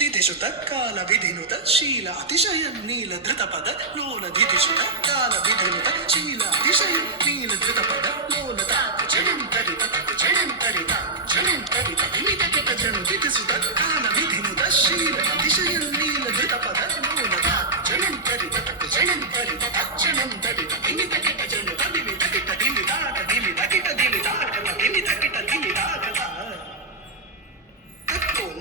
ದಿಧಿಸುತ ಕಾಲ ವಿಧಿನುತ ಶೀಲ ಅತಿಶಯ ನೀಲ ಧೃತ ಪದ ಲೋಲ ದಿಧಿಸುತ ಕಾಲ ವಿಧಿನುತ ಶೀಲ ಅತಿಶಯ ನೀಲ ಧೃತ ಪದ ಲೋಲ ಜಣಂತರಿತ ಜಣಂತರಿತ ಜಣಂತರಿತ ದಿಮಿತ ಕಿಟ ಜಣು ದಿಧಿಸುತ ಕಾಲ ವಿಧಿನುತ ಶೀಲ ಅತಿಶಯ ನೀಲ ಧೃತ ಪದ ಲೋಲ ಜಣಂತರಿತ ಜಣಂತರಿತ ಜಣಂತರಿತ ದಿಮಿತ ಕಿಟ ಜಣು ದಿಮಿತ ಕಿಟ ದಿಮಿದಾಟ ದಿಮಿತ ಕಿಟ ದಿಮಿದಾಟ ದಿಮಿತ ಕಿಟ ದಿಮಿದಾಟ ಕತ್ತೋಂ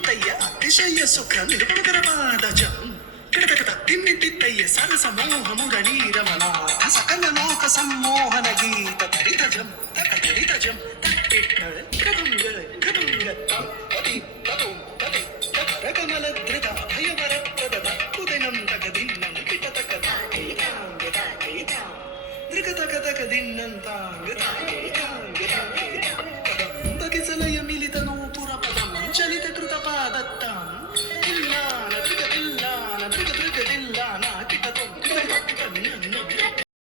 ಕತ್ತೈ ಅತಿಶಯ ಸುಖ ನಿರುಪಣಕರವಾದ ಜಂ తిక్కడతకత తిన్నింటిత్తయ్య సరస మోహ మురళీరమణాథ సకల లోక సమ్మోహన గీత తరితజం తక తరితజం తక్కిట్ట కదుంగ కదుంగ తపతి తతుం తతి తకరకమల ధృత భయవర ప్రదద ఉదయం తక దిన్నం పిట తక తాంగ తాంగ తాంగ తాంగ ధృక తక తక దిన్నం తాంగ తాంగ